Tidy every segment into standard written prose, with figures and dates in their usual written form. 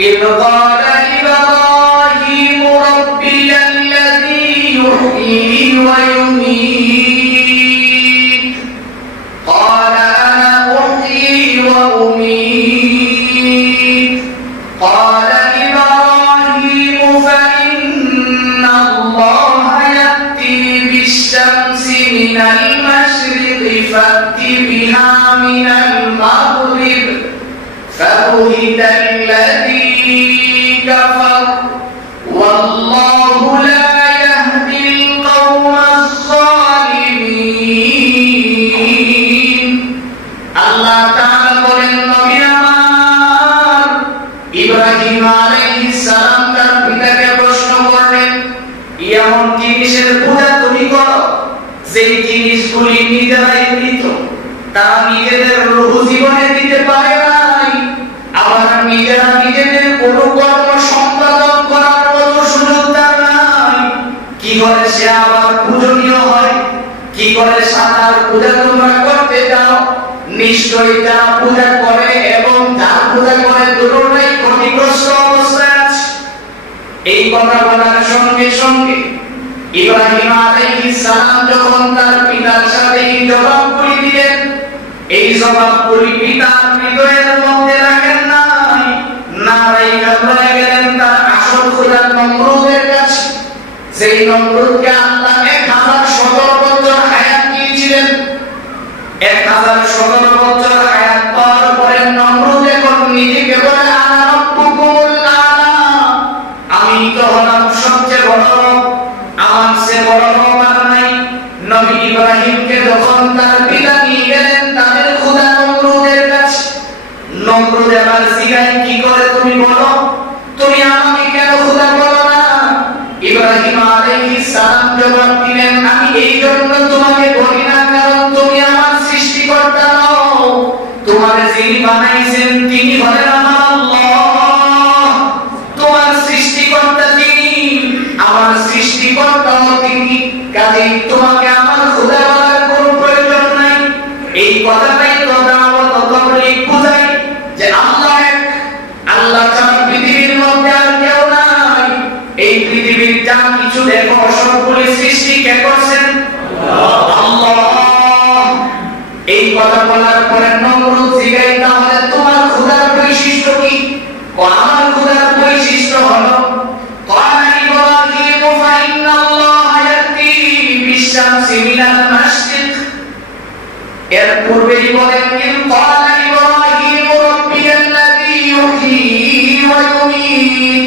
إذ قال إبراهيم ربي الذي يحيي ويميت قال أنا أحيي وأميت قال إبراهيم فإن الله يأتي بالشمس من المشرق فأت بها من المغرب فبهت الذي كفر والله لا يهدي القوم الظالمين আল্লাহ তাআলা বলেন নবী আমার ইব্রাহিম আলাইহিস সালাম তার পিতাকে প্রশ্ন করলেন এমন জিনিসের পূজা তুমি করো যেই জিনিসগুলি নিজেরাই মৃত তারা নিজেদের রূহ জীবনে দিতে পারে নাই আবার নিজেরা নিজেদের কোনো কর্ম সম্পাদন করার মতো সুযোগ তার নাই কি করে সে আবার পূজনীয় হয় কি করে সাদার পূজা তোমরা করতে দাও নিশ্চয়ই যারা পূজা করে এবং যারা পূজা করে দুটোই ক্ষতিগ্রস্ত অবস্থায় আছে এই কথা বলার সঙ্গে সঙ্গে ইব্রাহিম আলাইহিস সালাম যখন তার পিতার সাথে এই জবাবগুলি দিলেন এই জবাবগুলি পিতার হৃদয়ের মধ্যে রাখেন নাই নারাই ঘাবড়ে গেলেন তার আসল খোদা নমরুদের কাছে যেই নমরুদকে আল্লাহ 1017 বছর হায়াত দিয়েছিলেন 1017 বছর হায়াত পাওয়ার পরে নমরুদ এখন নিজেকে বলে আনা রব্বুকুল আলা আমি তো হলাম সবচেয়ে বড় আমার সে বড় আর নাই নবী ইব্রাহিমকে যখন তার পিতা নিয়ে গেলেন তাদের খোদা নমরুদের কাছে নমরুদ এবার জিজ্ঞাসা কি করে তুমি বলো তুমি আমাকে কেন খোদা বলো না ইব্রাহিম আলাইহিস সালাম জবাব দিলেন আমি এই জন্য তোমাকে বলি না কারণ তুমি আমার সৃষ্টিকর্তা নও তোমার যিনি বানাইছেন তিনি হলেন আমার আল্লাহ তোমার সৃষ্টিকর্তা তিনি আমার সৃষ্টিকর্তা তিনি কাজেই তোমাকে আমার খোদা বলার কোনো প্রয়োজন নাই এই কথাটাই তো দাওয়াত তাবলীগ বুঝায় যে আল্লাহ এক আল্লাহ ছাড়া পৃথিবীর মধ্যে আর কেউ নাই এই পৃথিবীর যা কিছু দেখো সবগুলি সৃষ্টি কে করছেন আল্লাহ এই কথা বলার পরে নমরুদ জিজ্ঞাসা তাহলে তোমার খোদার বৈশিষ্ট্য কি আমার খোদার বৈশিষ্ট্য হলো قال إبراهيم فإن الله يأتي بالشمس من المشرق এর পূর্বেই বলেন قال إبراهيم ربي الذي يحيي ويميت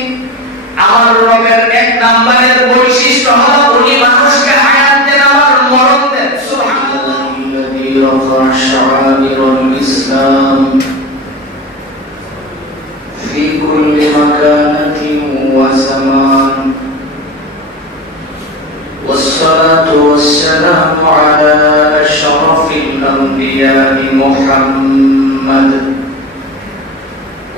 আমার রবের এক নম্বরের বৈশিষ্ট্য হলো উনি মানুষকে হায়াত দেন আবার মরণ দেন সুবহানাল্লাহ الذي رفع شعائر الإسلام في كل مكانة وزمان والصلاة والسلام على أشرف الأنبياء محمد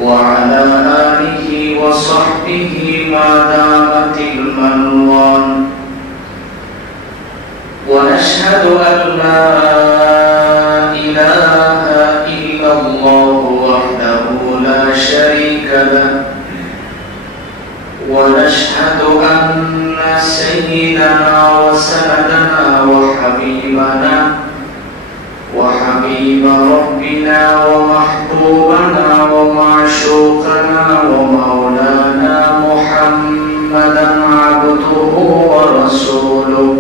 وعلى آله وصحبه ما دامت المنوان ونشهد أن لا إله إلا الله وحده لا شريك له ونشهد أن سيدنا وسندنا وحبيبنا وحبيب ربنا ومحبوبنا ومعشوقنا ومولانا محمدا عبده ورسوله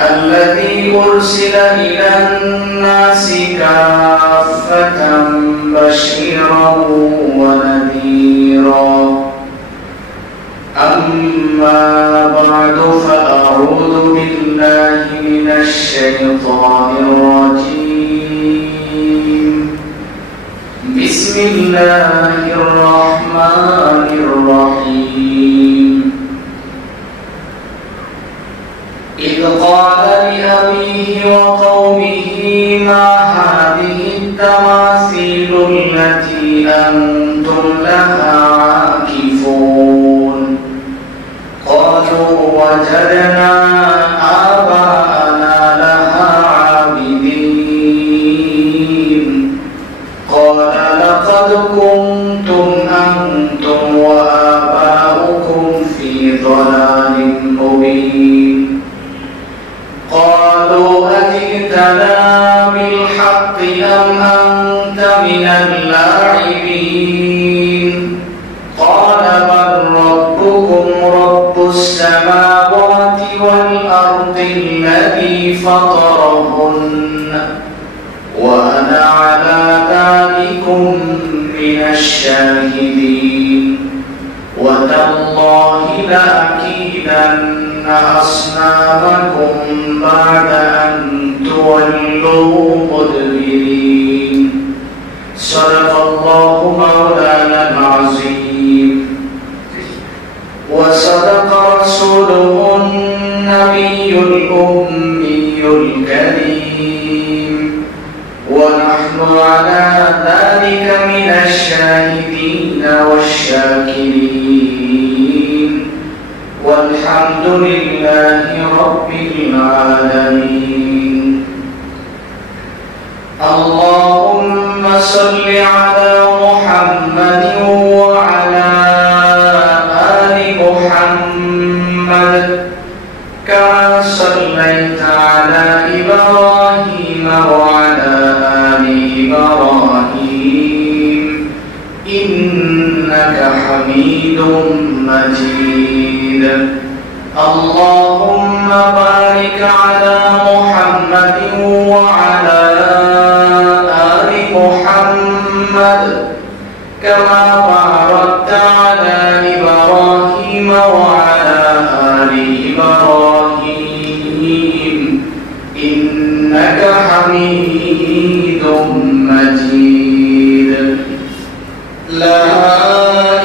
الذي أرسل إلى الناس كافة بشيرا ونذيرا أما بعد فأعوذ بالله من الشيطان الرجيم بسم الله الرحمن الرحيم إذ قال لأبيه وقومه ما هذه التماثيل التي أنتم لها عاكفون قالوا وجدنا آباءنا لها عابدين قال لقد كنتم غائبين قال بل ربكم رب السماوات والأرض الذي فطرهن وأنا على ذلكم من الشاهدين وتالله لأكيدن أصنامكم بعد أن تولوا مدبرين صدق الله مولانا العظيم وصدق رسوله النبي الأمي الكريم ونحن على ذلك من الشاهدين والشاكرين والحمد لله رب العالمين اللهم صل على محمد وعلى آل محمد كما صليت على إبراهيم وعلى آل إبراهيم إنك حميد مجيد اللهم بارك على محمد وعلى آل محمد كما باركت على إبراهيم وعلى آل إبراهيم إنك حميد مجيد لا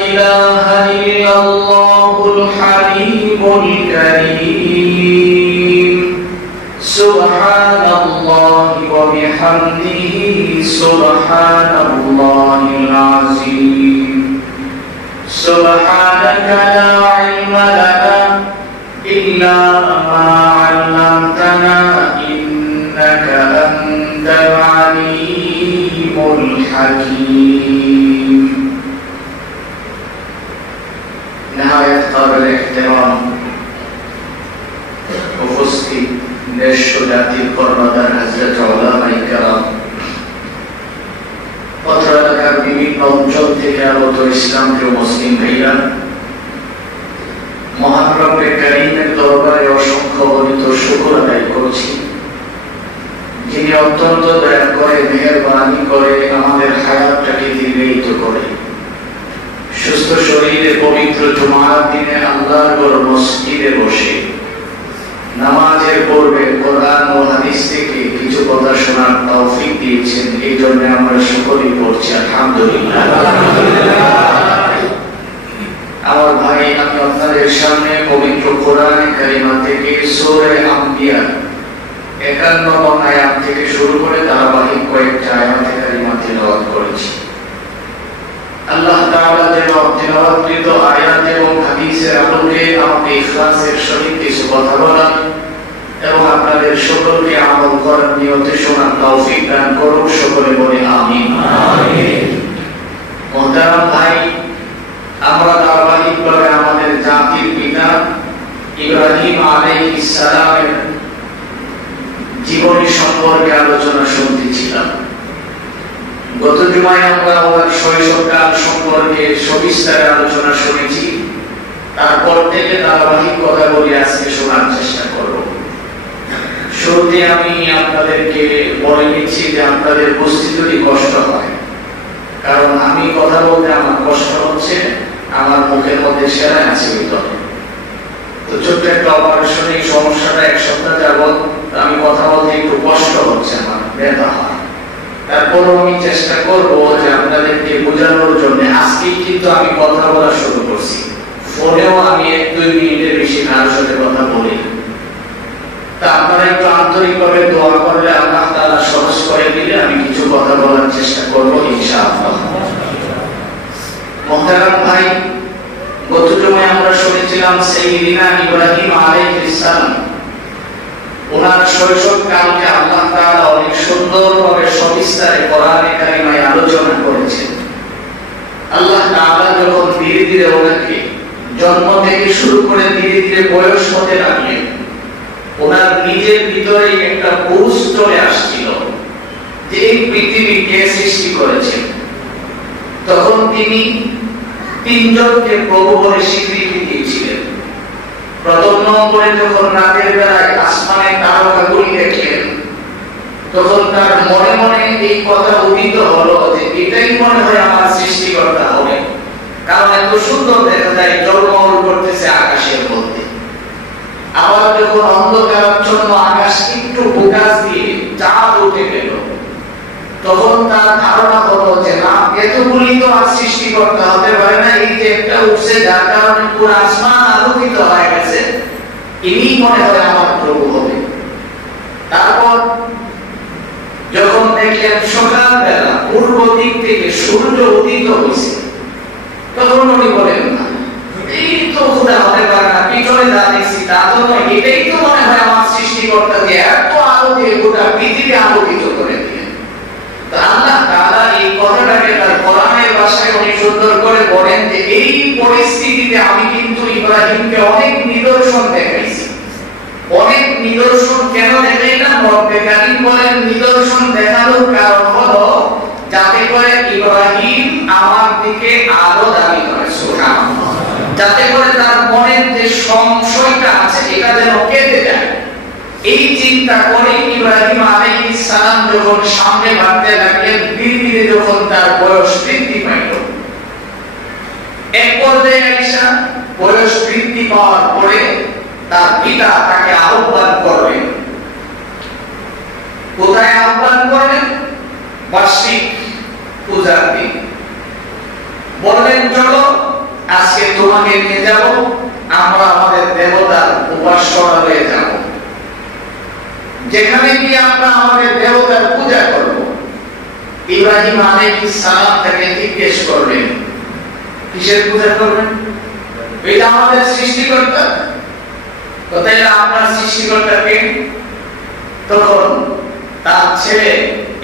إله إلا الله الحليم الكريم سبحان الله وبحمده سبحان الله العظيم سبحانك لا علم لنا إلا ما علمتنا إنك أنت العليم الحكيم نهاية قابل الاحترام উপস্থিত দেশ জাতির কর্ণধার হযরত উলামায়ে কেরাম অত্র এলাকার বিভিন্ন অঞ্চল থেকে আগত ইসলাম প্রিয় মুসলিম ভাইরা মহান রব্বে কারীমের দরবারে অসংখ্য অগণিত শুকর আদায় করছি যিনি অত্যন্ত দয়া করে মেহেরবানি করে আমাদের হায়াতটাকে দীর্ঘায়িত করে সুস্থ শরীরে পবিত্র জুমার দিনে আল্লাহর ঘর মসজিদে বসে নামাজের পূর্বে কোরআন ও হাদিস থেকে কিছু কথা শোনার তৌফিক দিয়েছেন এই জন্য আমরা সকলেই পড়ছি আলহামদুলিল্লাহ। আমার ভাই আমি আপনাদের সামনে পবিত্র কোরআনে কারিমা থেকে সূরা আম্বিয়া 51 আয়াত থেকে শুরু করে ধারাবাহিক কয়েকটা আয়াতে কারিমা তেলাওয়াত করেছি। আল্লাহ তাআলা যেন তেলাওয়াতকৃত আয়াত এবং হাদিসের আলোকে আমাকে ইখলাসের সহিত কিছু কথা বলা এবং আপনাদের সকলকে আমল করার নিয়তে শোনার তৌফিক দান করুন, সকলে বলে আমিন। মুহতারাম ভাই, আমরা ধারাবাহিকভাবে আমাদের জাতির পিতা ইব্রাহিম আলাইহিস সালামের জীবনী সম্পর্কে আলোচনা শুনতেছিলাম। গত জুমায় আমরা ওনার শৈশবকাল সম্পর্কে সবিস্তারে আলোচনা শুনেছি। তারপর থেকে ধারাবাহিক কথা বলে আজকে শোনার চেষ্টা করব। শুরুতে আমি আপনাদেরকে বলে নিচ্ছি যে আপনাদের বুঝতে যদি কষ্ট হয়, কারণ আমি কথা বলতে আমার কষ্ট হচ্ছে, আমার মুখের মধ্যে সেরা আছে ভিতরে। তো ছোট্ট একটা অপারেশন, এই সমস্যাটা এক সপ্তাহ যাবৎ আমি কথা বলতে একটু কষ্ট হচ্ছে, আমার ব্যথা হয়। তারপরও আমি চেষ্টা করব যে আপনাদেরকে বোঝানোর জন্য। আজকেই কিন্তু আমি কথা বলা শুরু করছি, ফোনেও আমি 1-2 মিনিটের বেশি কারোর সাথে কথা বলি। তা আপনারা একটু আন্তরিকভাবে দোয়া করলে আল্লাহ তাআলা সহজ করে দিলে আমি কিছু কথা বলার চেষ্টা করব ইনশাআল্লাহ। মুহতারাম ভাই, গত জুমায় আমরা শুনেছিলাম সাইয়্যিদিনা ইব্রাহিম আলাইহিস সালাম ওনার শৈশবকালকে আল্লাহ তাআলা অনেক সুন্দরভাবে সবিস্তারে কোরআনে কারিমায় আলোচনা করেছেন। আল্লাহ তাআলা যখন ধীরে ধীরে ওনাকে জন্ম থেকে শুরু করে ধীরে ধীরে বয়স হতে লাগলেন, ওনার নিজের ভিতরেই একটা বুঝ চলে আসছিল যে এই পৃথিবী কে সৃষ্টি করেছেন, তখন তিনি তিনজনকে প্রভু বলে স্বীকৃতি দিয়েছিলেন। প্রথম নম্বরে যখন রাতের বেলায় আসমানে তারকাগুলি দেখলেন, তখন তার মনে মনে এই কথা উদিত হলো যে এটাই মনে হয় আমার সৃষ্টিকর্তা হবে, কারণ এত সুন্দর দেখা যায় জলমল করতেছে আকাশের মধ্যে। আবার যখন অন্ধকারাচ্ছন্ন আকাশ একটু ফোকাস দিয়ে চাঁদ উঠে গেল, তখন তার ধারণা হলো যে না, এতগুলি তো আর সৃষ্টিকর্তা হতে পারে না, এই যে একটা উঠছে যার কারণে পুরো আসমান আলোকিত হয়ে গেছে, ইনি মনে হয় আমার প্রভু হবে। তারপর যখন দেখলেন সকালবেলা পূর্ব দিক থেকে সূর্য উদিত হয়েছে, তখন উনি বলেন না, এই তো খোদা হতে পারে না, পিছনে যা দেখছি তা তো নয়, এটাই তো মনে হয় আমার সৃষ্টিকর্তা যে এত আলো দিয়ে গোটা পৃথিবী আলোকিত করে দিলেন। তো আল্লাহ তাআলা এই কথাটাকে তার কোরআনের ভাষায় অনেক সুন্দর করে বলেন যে এই পরিস্থিতিতে আমি কিন্তু ইব্রাহিমকে অনেক নিদর্শন দেখাইছি। অনেক নিদর্শন কেন দেখাইলাম? রব্বে কারীম বলেন নিদর্শন দেখানোর কারণ হলো যাতে করে ইব্রাহিম আমার দিকে আরো দাবি করে, সুবহানাল্লাহ, যাতে করে তার মনের যে সংশয়টা আছে এটা যেন কেটে যায়। এই চিন্তা করে ইব্রাহিম আলাইহিস সালাম যখন সামনে বাড়তে লাগলেন, ধীরে ধীরে যখন তার বয়স বৃদ্ধি পাইল, এক পর্যায়ে আয়েশা বয়স বৃদ্ধি পাওয়ার পরে তার পিতা তাকে আহ্বান করলেন। কোথায় আহ্বান করলেন? বার্ষিক পূজার দিন। বললেন চলো আজকে তোমাকে নিয়ে যাব, আমরা আমাদের দেবতার উপাসনালয়ে যাব, যেখানে গিয়ে আমরা আমাদের দেবতার পূজা করব। ইব্রাহিম আলাইহিস সালাম তাকে জিজ্ঞেস করলেন, কিসের পূজা করবেন? এটা আমাদের সৃষ্টিকর্তা, তো তাইলে আপনার সৃষ্টিকর্তা কে? তখন তার ছেলে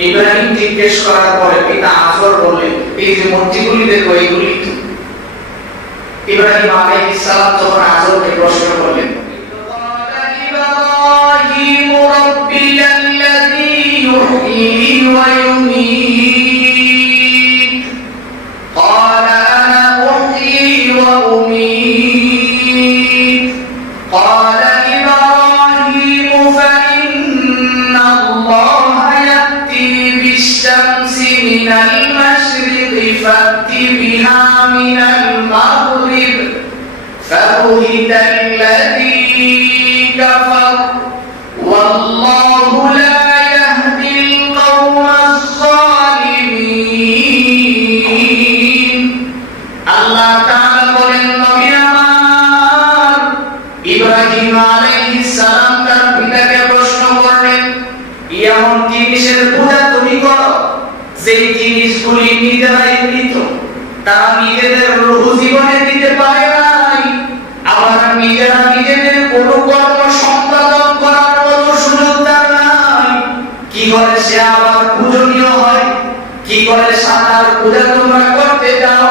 ইব্রাহিম জিজ্ঞেস করার পরে পিতা আজর বললেন, এই যে মূর্তিগুলি দেখো এইগুলি তো। ইব্রাহিম আলাইহিস সালাম তখন আজরকে প্রশ্ন করলেন, فبهت الذي كفر والله لا يهدي القوم الظالمين। আল্লাহ তাআলা বলেন, নবী আমার ইব্রাহিম আলাইহিস সালাম তার পিতাকে প্রশ্ন করলেন, এমন জিনিসের পূজা তুমি করো যে জিনিসগুলি নিজেরাই মৃত, তারা নিজেদের রূহ জীবনে দিতে পারে নাই, আবার নিজেরা নিজেদের কোনো কর্ম সম্পাদন করার মতো সুযোগ তার নাই। কি করে সে আবার পূজনীয় হয়? কি করে সাতার পূজা তোমরা করতে যাও?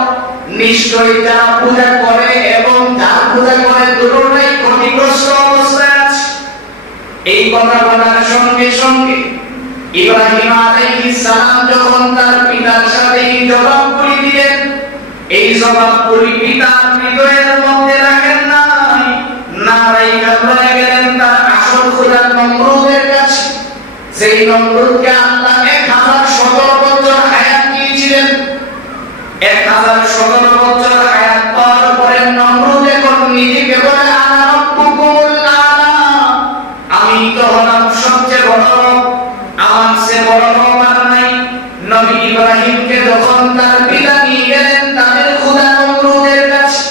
নিশ্চয়ই যারা পূজা করে এবং যারা পূজা করে দুটোটাই ক্ষতিগ্রস্ত অবস্থায় আছে। এই কথা বলার সঙ্গে সঙ্গে ইব্রাহিম আলাইহিস সালাম যখন তার পিতার সাথে এই জবাবগুলি দিলেন, এই জবাবগুলি পিতার হৃদয়ের মধ্যে রাখেন নাই, না রাইখা চলে গেলেন তার আসল খোদা নমরুদের কাছে। যেই নমরুদকে আল্লাহ 1017 বছর হায়াত দিয়েছিলেন। 1017 বছর হায়াত পাওয়ার পরে নমরুদ এখন নিজেকে বলে আনা রাব্বুকুল আলা, আমি তো হলাম সবচেয়ে বড়, আমার চেয়ে বড় আর নাই। নবী ইব্রাহিমকে যখন তার পিতা নিয়ে গেলেন তাদের খোদা নমরুদের কাছে,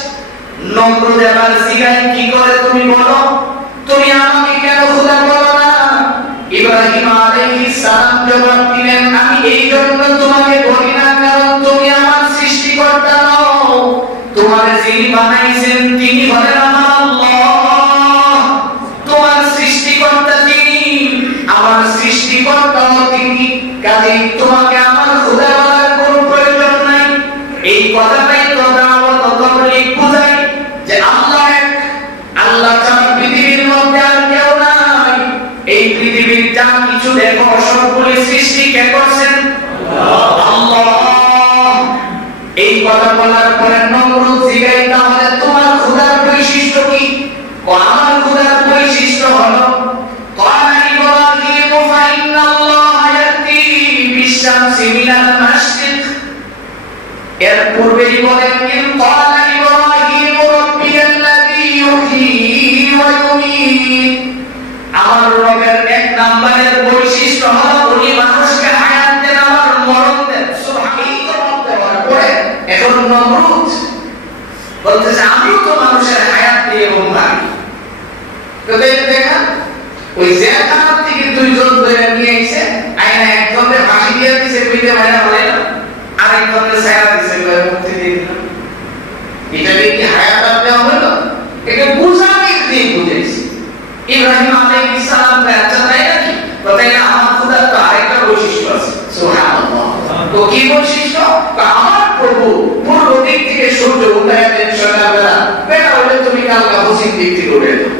নমরুদ এবার জিজ্ঞাসা, কি করে তুমি বলো, তুমি আমাকে কেন খোদা বলো না? ইব্রাহিম আলাইহিস সালাম জবাব দিলেন, আমি এই জন্য তোমাকে বলি না কারণ তুমি আমার সৃষ্টিকর্তা নও, তোমার যিনি বানাইছেন তিনি হলেন আমার আল্লাহ। তোমার সৃষ্টিকর্তা তিনি, আমার সৃষ্টিকর্তা তিনি, কাজেই তোমাকে আমার খোদা বলার কোনো প্রয়োজন নাই। এই কথাটাই তো দাওয়াত তাবলীগ বুঝায় যে আল্লাহ এক, আল্লাহ ছাড়া পৃথিবীর মধ্যে আর কেউ নাই। এই পৃথিবীর যা কিছু দেখো সবগুলি সৃষ্টি কে করছেন? আল্লাহ। এই কথা বলার পরে নমরুদ জিজ্ঞাসা তাহলে তোমার খোদার বৈশিষ্ট্য কি? আমার খোদার বৈশিষ্ট্য হলো قال إبراهيم فإن الله يأتي بالشمس من المشرق এর পূর্বেই বলেন ইন قال إبراهيم ربي الذي يحيي ويميت আমার রবের এক নম্বরের বৈশিষ্ট্য হলো উনি মানুষকে হায়াত দেন আবার মরণ দেন। সুবহানাল্লাহ। এখন নমরুদ বলতেছে আমিও তো মানুষের হায়াত দিয়ে এবং মারি। তো দেখা ওই জেলখানা থেকে দুইজন ধরে নিয়ে এসে আইনা একজনের ফাঁসি দিয়ে দিয়েছে বুঝতে পারে না বলে না, আর একজনের ছায়া দিয়েছে মুক্তি দিয়ে দিল। এটাকে কি হায়াত দেওয়া হলো? এটা বুঝানি দিয়ে বুঝাইছে। ইব্রাহিম আলাইহিস সালাম আচ্ছা তাই নাকি? তো তাই না আমার খোদার তো আরেকটা বৈশিষ্ট্য আছে। সুবহানাল্লাহ। তো কি বৈশিষ্ট্য? আমার প্রভু পূর্ব দিক থেকে সূর্য উদয় দেন সকালবেলা, বেটা হলে তুমি কালকে পশ্চিম দিক থেকে উঠে যাও।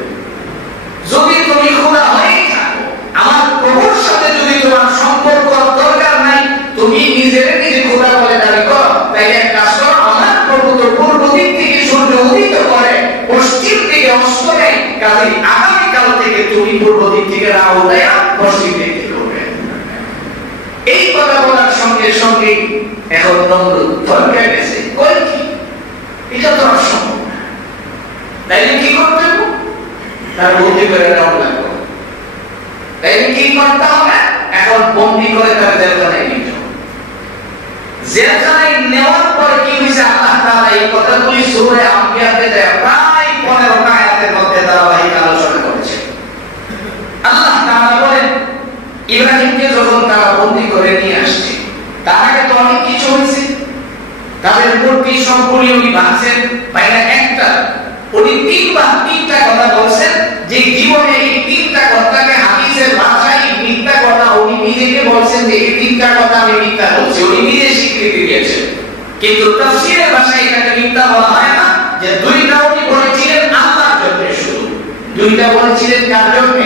যদি তুমি খোদা হয়েই থাকো, আমার প্রভুর সাথে যদি তোমার সম্পর্ক দরকার নাই, তুমি নিজে খোদা বলে দাবি করো, তাইলে এক কাজ করো, আমার প্রভু তো পূর্ব দিক থেকে সূর্য উদিত করে পশ্চিম থেকে অস্ত নেয়, কাজেই আগামীকাল থেকে তুমি পূর্ব দিক থেকে না উদয় পশ্চিম দিক থেকে উঠে। এই কথা বলার সঙ্গে সঙ্গে এখন নমরুদ থমকে গেছে। কই কি এটা তো অসম্ভব না, তাইলে কি করতে হবে? তার বন্দি করে দেওয়া লাগবে। তাইলে কি করতে হবে? এখন বন্দি করে তার জেলখানায় নিতে হবে। জেলখানায় নেওয়ার পর কি হয়েছে আল্লাহ তাআলা এই কথাগুলি সূরা আম্বিয়াতে দেয় প্রায় 15টা আয়াতের মধ্যে ধারাবাহিক আলোচনা করেছে। আল্লাহ তাআলা বলেন ইব্রাহিমকে যখন তারা বন্দি করে নিয়ে আসছে, তার আগে তো অনেক কিছু হয়েছে। তাদের মূর্তি সবগুলি উনি ভাঙছেন, বাইরে একটা উনি তিনটা কথা বলছেন, যে জীবনে এই তিনটা কথাকে হাদিসের ভাষায় মিথ্যা কথা উনি নিজেকে বলছেন যে এই তিনটা কথা আমি মিথ্যা বলছি, উনি নিজে স্বীকৃতি দিয়েছেন। কিন্তু তাফসীরের ভাষায় এটাকে মিথ্যা বলা হয় না, যে দুইটা উনি বলেছিলেন আল্লাহর জন্য, শুধু দুইটা বলেছিলেন কার জন্য?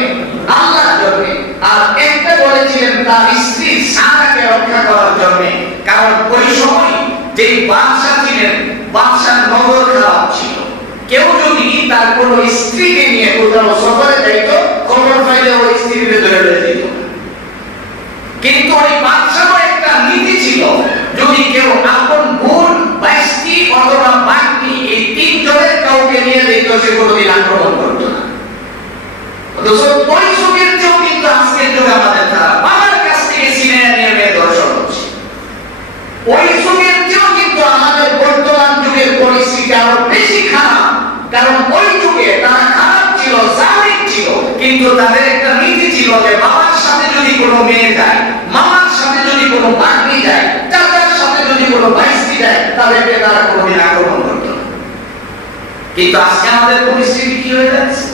আল্লাহর জন্য, আর একটা বলেছিলেন তার স্ত্রী সারাকে রক্ষা করার জন্য। কারণ ওই সময় যে বাদশা ছিলেন, বাদশার নজর খারাপ ছিল। কেউ যদি তার কোন স্ত্রীকে নিয়ে কোথাও সফরে যাইত, খবর পাইলে ওই স্ত্রীকে ধরে দিত। কিন্তু ওই বাদশারও একটা নীতি ছিল, যদি কেউ আপন বোন বা স্ত্রী অথবা বাগ্নি এই তিনজনের কাউকে নিয়ে যেত, সে কোনোদিন আক্রমণ করত না। ওই যুগের চেয়েও কিন্তু আজকের যুগে আমাদের তারা বাবার কাছ থেকে সিনেমা নিয়ে মেয়ে দর্শন হচ্ছে। ওই যুগের চেয়েও কিন্তু আমাদের বর্তমান যুগের পরিস্থিতি আরো বেশি খারাপ। কারণ ওই যুগে তারা খারাপ ছিল, জালিম ছিল, কিন্তু তাদের একটা নীতি ছিল যে বাবার সাথে যদি কোনো মেয়ে যায়, মামার সাথে যদি কোনো বাগ্নি যায়, চাচার সাথে যদি কোনো ভাইস্তি যায়, তাদেরকে তারা কোনোদিন আক্রমণ করত না। কিন্তু আজকে আমাদের পরিস্থিতি কি হয়ে যাচ্ছে?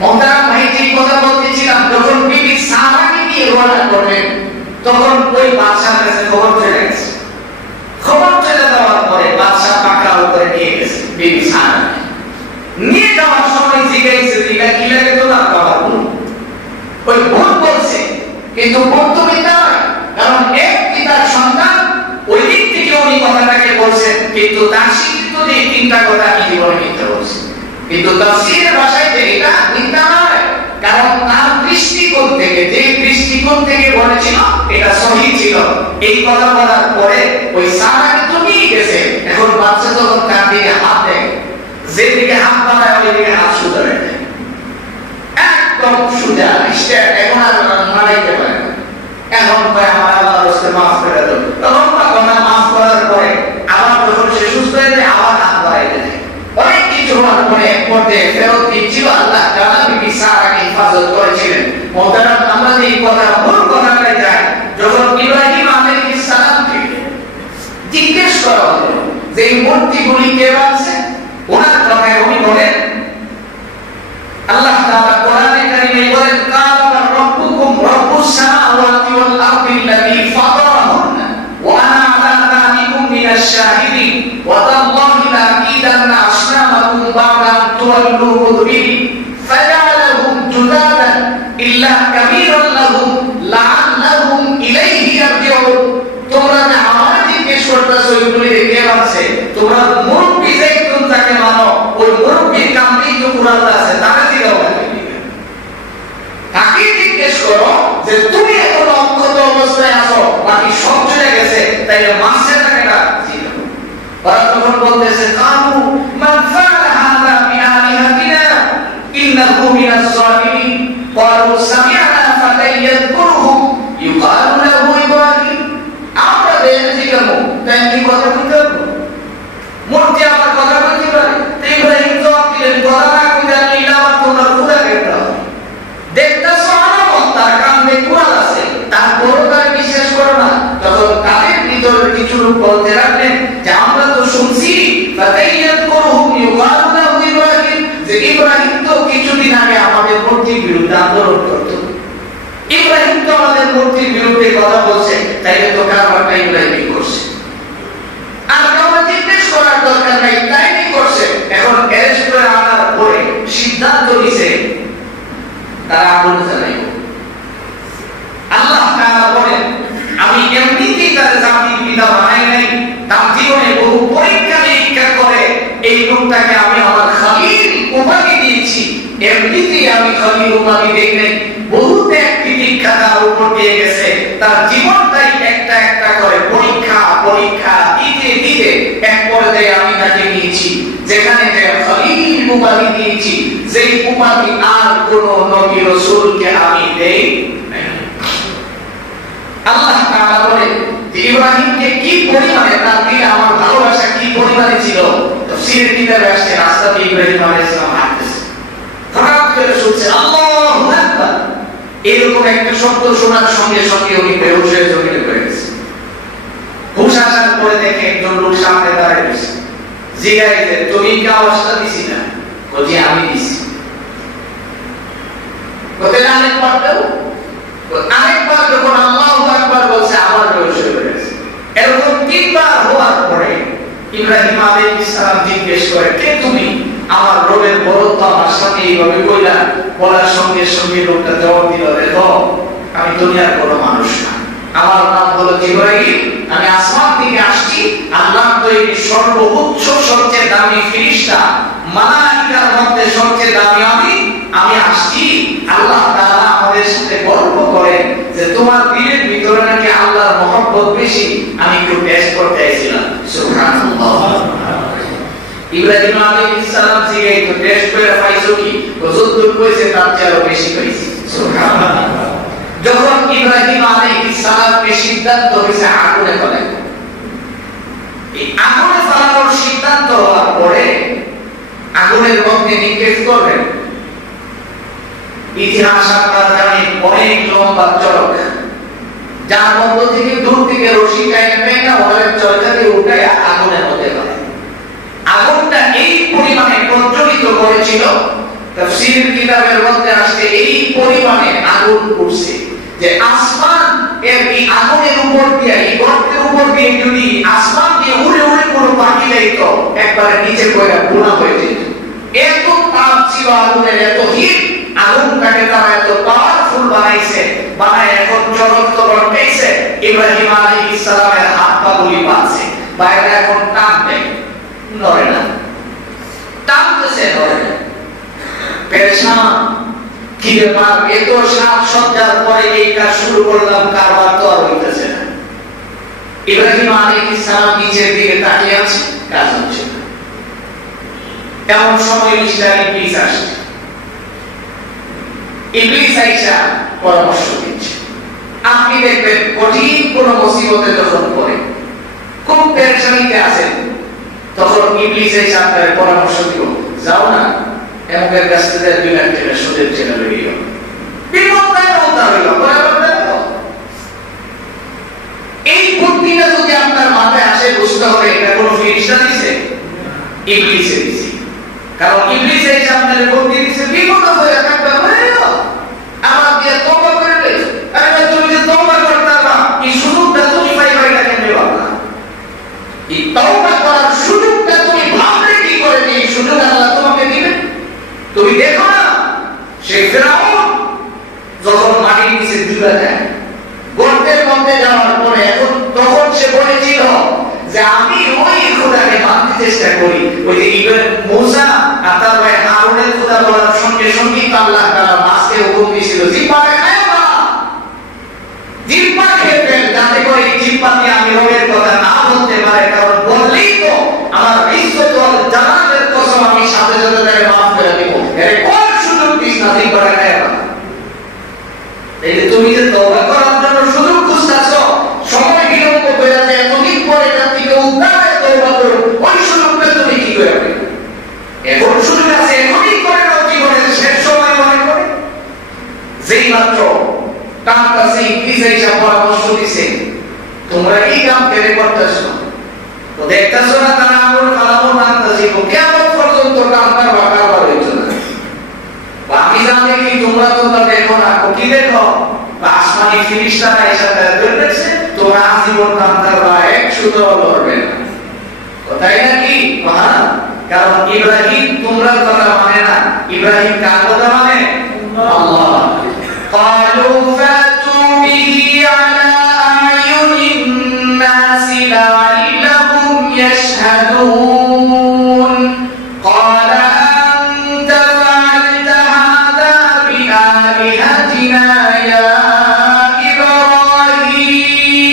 মোহতারাম ভাই যে কথা বলতেছিলাম, যখন বিবি সারাকে নিয়ে রওনা করলেন, তখন ওই বাদশার কাছে খবর চলে গেছে। খবর চলে যাওয়ার পরে বাদশা পাকড়াও করে নিয়ে গেছে বিবি সারাকে। নিয়ে যাওয়ার সময় জিজ্ঞাসা দিলা কি লাগে তোমার বাবা বোন? ওই বোন বলছে, কিন্তু বোন তো মিথ্যা নয়, কারণ এক পিতার সন্তান। ওই দিক থেকে উনি কথাটাকে বলছেন, কিন্তু তার স্বীকৃত যে তিনটা কথা কি জীবনে মিথ্যা বলছে। কিন্তু তাফসীরের ভাষায় এটা মিথ্যা নয়, কারণ তার দৃষ্টিকোণ থেকে, যে দৃষ্টিকোণ থেকে বলেছিল এটা সহি ছিল। এই কথা বলার পরে ওই সারাকে তো নিয়ে গেছে। এখন বাচ্চা যখন তার দিকে হাত দেয়, যেদিকে হাত বাড়ায় ওই দিকে হাত সোজা রেখে একদম সোজা স্ট্রেট, এখন আর নাড়াইতে পারে না। এখন আমার আল্লাহর রাস্তে মাফ করে দাও, তখন কথা মাফ করার পরে আবার যখন সে সুস্থ হয়ে যায়, আবার হাত বাড়াইতে যায়। অনেক কিছু হওয়ার পরে এক পর্যায়ে ফেরত দিচ্ছিল। আল্লাহ তাআলা বিবি সারাকে হেফাজত করেছিলেন। মোহতারাম, আমরা যে এই কথা মূল কথাটাই যাই, যখন ইব্রাহিম আলাইহিস সালামকে জিজ্ঞেস করা হলো যে এই মূর্তিগুলি কে বানাচ্ছে, ওনার কথায় উনি বলেন, আল্লাহ তাআলা কোরআনে কারীমে বলেন, কালা রাব্বুকুম রাব্বুস সামাওয়াতি ওয়াল আরদি আল্লাযী ফাতারাহুন্না ওয়া আনা আলা যালিকুম মিনাশ শাহিদিন ওয়া তাল্লাহি লা আকিদান্না আসনামাকুম বা'দা আন তুওয়াল্লু মুদবিরিন ফাজা'আলাহুম জুদাদান ইল্লা কাবীরান লাহুম লা'আল্লাহুম ইলাইহি ইয়ারজিউন। তোমরা যে আমার জিজ্ঞেস করতেছো এগুলি তোমরা মুরব্বি যে একজন তাকে মানো, ওই মুরব্বির কামড়েই তো কুরআন আছে, তারা জিজ্ঞাসা করে তাকে জিজ্ঞেস করো যে তুমি এখন অক্ষত অবস্থায় আছো, বাকি সব চলে গেছে, তাইলে মাসে টাকাটা ছিল। ওরা তখন বলতেছে কালু মান ফাআলা হাযা বিআলিহাতিনা ইন্নাহু মিনাস সালিহিন ক্বালু সামি'না ফাতান ইয়াযকুরুহুম ইউকালু লাহু ইব্রাহিম। আমরা বেঞ্জি কেন তাই কি কথা বলতে পারবো? মূর্তি আমার কথা বলতে পারে? ইব্রাহিম জবাব দিলেন কথা না কইলে ইলা তোমার খোদা কেটে দেখতেছো আলামত তার কান্দে কুরআন আছে, তারপরও তারা বিশ্বাস করো না। তখন তাদের ভিতরে কিছু লোক বলতে লাগলেন যে আমরা তো শুনছি ফাতাইয়াত করুহুম ইউকালু লাহু ইব্রাহিম, যে ইব্রাহিম তো কিছুদিন আগে আমাদের মূর্তির বিরুদ্ধে আন্দোলন করত, ইব্রাহিম তো আমাদের মূর্তির বিরুদ্ধে কথা বলছে, তাইলে তো কারবারটা ইব্রাহিমই করছে, আর কাউকে জিজ্ঞেস করার দরকার নাই, তাই কি করছে। এখন অ্যারেস্ট করে আনার পরে সিদ্ধান্ত নিছে তারা আগুন জ্বালাইব। আল্লাহ তাআলা বলেন আমি এমনিতেই তার জাতির পিতা বানাই নাই, তার জীবনে বহু পরীক্ষা নিরীক্ষা করে এই লোকটাকে আমি আমার খলিল উপাধি দিয়েছি। এমনিতেই আমি খলিল উপাধি দেই নাই, বহু ত্যাগ তিতিক্ষা তার উপর দিয়ে গেছে, তার জীবনটাই একটা একটা করে পরীক্ষা পরীক্ষা দিতে দিতে এক পর্যায়ে আমি তাকে নিয়েছি, যেখানে যে খলিল উপাধি দিয়েছি, যেই উপাধি আর কোন নবী রাসূলকে আমি দেই নাই। আল্লাহ তাআলা বলেন যে ইব্রাহিমকে কি পরিমাণে তার দিলে আমার ভালোবাসা কি পরিমাণে ছিল। তাফসীরের কিতাবে আসছে রাস্তাতে ইব্রাহিম আলাইহিস সালাম হাঁটতেছে, হঠাৎ করে শুনছে আল্লাহু আকবার, এরকম একটা শব্দ শোনার সঙ্গে সঙ্গে উনি বেহুশ হয়ে জমিনে পড়ে গেছে। হুঁশ আসার পরে দেখে একজন লোক সামনে দাঁড়িয়ে রয়েছে, জিজ্ঞাসা তুমি কি আওয়াজটা দিছি না? বলছি আমি দিছি। কোথায় আরেকবার দাও, আরেকবার যখন আল্লাহু আকবার বলছে আবার বেহুশ হয়ে গেছে। এরকম তিনবার হওয়ার পরে ইব্রাহিম আলাইহিস সালাম জিজ্ঞেস করে কে তুমি? আমার রবের বরত্ব আমার সাথে এইভাবে কইলা। বলার সঙ্গে সঙ্গে লোকটা জবাব দিল, দেখো আমি দুনিয়ার কোনো মানুষ না, আমার নাম হলো জিবরাইল, আমি আসমান থেকে আসছি, আল্লাহ তৈরি সর্বোচ্চ সবচেয়ে দামি ফেরেশতা, মালায়েকার মধ্যে সবচেয়ে দামি আমি আসছি। আল্লাহ তাআলা আমাদের সাথে গর্ব করেন যে তোমার দিলের ভিতরে নাকি আল্লাহর মহব্বত বেশি, আমি একটু টেস্ট করতে আইছিলাম। সুবহানাল্লাহ। ইব্রাহিম আলাইহিস সালাম জিগাই তো টেস্ট করে পাইছো কি? যতদূর কইছে তার চেয়ে বেশি পাইছে। সুবহানাল্লাহ। যখন ইব্রাহিম আলাইহিস সালামকে সিদ্ধান্ত হইছে আগুনে ফেলাইব, এই আগুনে ফেলানোর সিদ্ধান্ত হওয়ার পরে আগুনের মধ্যে নিক্ষেপ করবেন। ইতিহাস আপনারা জানেন অনেক লম্বা চরক, যার মধ্য থেকে দূর থেকে রশি টাইনে পেয়ে ওদের চরকাকে উঠায় আগুনের মধ্যে ফেলে। আগুনটা এই পরিমাণে প্রজ্বলিত করেছিল, তাফসীরের কিতাবের মধ্যে আসছে এই পরিমাণে আগুন উঠছে যে আসমান এর এই আগুনের উপর দিয়ে, এই গর্তের উপর দিয়ে যদি আসমান দিয়ে উড়ে উড়ে কোনো পাখি যাইতো একবারে নিচে পড়ে বোনা হয়ে যেত। এত তাপ ছিল আগুনের, এত হিট, আগুনটাকে তারা এত পাওয়ারফুল বানাইছে, বানায় এখন চরক তরক পেয়েছে। ইব্রাহিম আলাইহিস সালামের হাত পা গুলি পাচ্ছে, বাইরে এখন টানবে, নড়ে না, টানতেছে নড়ে না, পেরেশান। কি ব্যাপার, এত সাত সজ্জার পরে এই কাজ শুরু করলাম, কারবার তো আর হইতেছে না। ইব্রাহিম আলাইহিস সালাম নিচের দিকে তাকিয়ে আছে, কাজ হচ্ছে না। এমন সময় মিস্টার ইবলিস আসছে। ইবলিস আইসা পরামর্শ দিচ্ছে। আপনি দেখবেন কঠিন কোন মুসিবতে যখন পড়ে, খুব পেরেশানিতে আছেন, তখন ইবলিস এসে আপনার পরামর্শ দিব, যাও না এমকের কাছ থেকে 2 লাখ টাকা সুদের ছেলে বেরিয়ে গেল, বিপদটাই উদ্ধার হইল। এই বুদ্ধিটা যদি আপনার মাথায় আসে, বুঝতে হবে এটা কোনো ফেরেশতা দিছে, ইবলিসে দিছে। কারণ ইবলিস এসে আপনার বুদ্ধি দিছে, বিপদ হয়ে থাকবে, আমার দিয়ে তওবা করে দেয়। আরে তুমি যে তওবা করতে না, এই সুযোগটা তুমি পাইবা, এটা কেমনে পাবা? এই তওবা করার সুযোগটা তুমি ভাবলে কি করে যে এই সুযোগ আল্লাহ তোমাকে দিবেন? তুমি দেখো না, সেই ফেরাউন যখন মাটির নিচে ডুবে যায়, গর্তের মধ্যে যাওয়ার পরে এখন তখন সে বলেছিল যে আমি ওই ওই খোদাকে মানতে চেষ্টা করি। ওই যে ইব্রাহিম মুসা আর তার ভাই হারুনের খোদা বলার সঙ্গে সঙ্গে আল্লাহ তাআলা মাছকে হুকুম দিয়েছিল জিহ্বাকে খায় না, জিহ্বা খেয়ে ফেল, যাতে করে এই জিহ্বা দিয়ে আমি রবের কথা না বলতে পারে, কারণ বললেই তো আমার ইজ্জত ও জালালের কসম আমি সাথে সাথে তাকে মাফ করে দেব। এর কোন সুযোগ দিস না জিহ্বাকে খায় না। এই যে তুমি যে তওবা করার জন্য সুযোগ খুঁজতেছো, সময় বিলম্ব হয়ে যায়, এতদিন পরে তার থেকে উদ্ধারে তওবা করো, ওই সুযোগটা তুমি কি করবে? এখন সুযোগ আছে, এখনই করে নাও, জীবনের শেষ সময় মনে করে। যেই মাত্র কামটাছে ইবলিস এসে পরামর্শ দিছে, তোমরা এই কাম কেন করতেছো? তো দেখতেছো না তারা আমল কালামও নামতাছে, কিয়ামত পর্যন্ত কামটা বারবার হইছে না। বাকি জানে কি তোমরা তো দেখো না, কি দেখো? আসমানি ফিরিস্তারা এসে ধরতেছে, তোমরা আজীবন কামটা 100 লড়বে না। কথাই নাকি? কারণ ইব্রাহিম তোমরা কথা মানে না, ইব্রাহিম কার কথা মানে? আল্লাহ। قالوا فاتوا به على أعين الناس لعلهم يشهدون قال أنت فعلت هذا بآلهتنا يا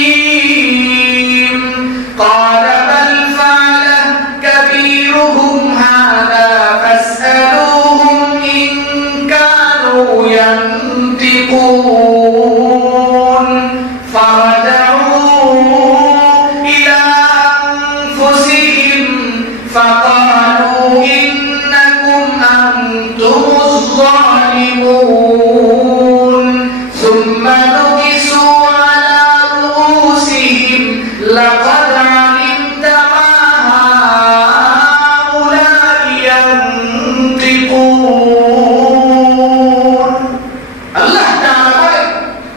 إبراهيم قال بل فعله كبيرهم هذا فاسألوهم إن كانوا ينطقون فرجعوا إلى أنفسهم فقالوا إنكم أنتم الظالمون ثم نكسوا على رؤوسهم لقد علمت ما هؤلاء ينطقون আল্লাহ তাআলা বলেন,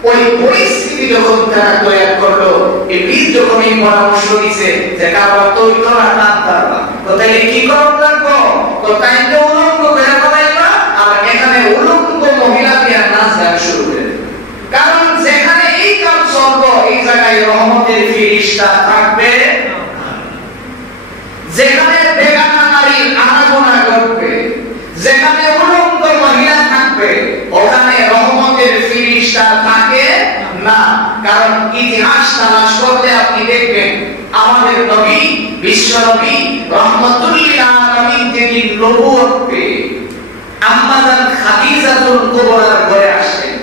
ওই পরিস্থিতি যখন তারা তৈরি করলো, ইবলিস যখন এই পরামর্শ দিয়েছে যে কাবা তৈরি করা না পারবা, তো তাইলে কি করতে লাগবে? তো তাইলে উলঙ্গ বের করাইবা, আর এখানে উলঙ্গ মহিলা দিয়ে নাচ গান শুরু করে। কারণ যেখানে এই কাজ চলবে, এই জায়গায় রহমতের ফেরেশতা থাকবে, যেখানে বেগানা নারীর আনাগোনা করবে, যেখানে উলঙ্গ মহিলা থাকবে, ওখানে রহমতের ফেরেশতা থাকে না। কারণ ইতিহাস তালাশ করলে আপনি দেখবেন আমাদের নবী, বিশ্ব নবী রাহমাতুল লিল আলামিন যিনি নবুয়ত পেয়ে আম্মা জান খাদিজাতুল কুবরার ঘরে আসেন।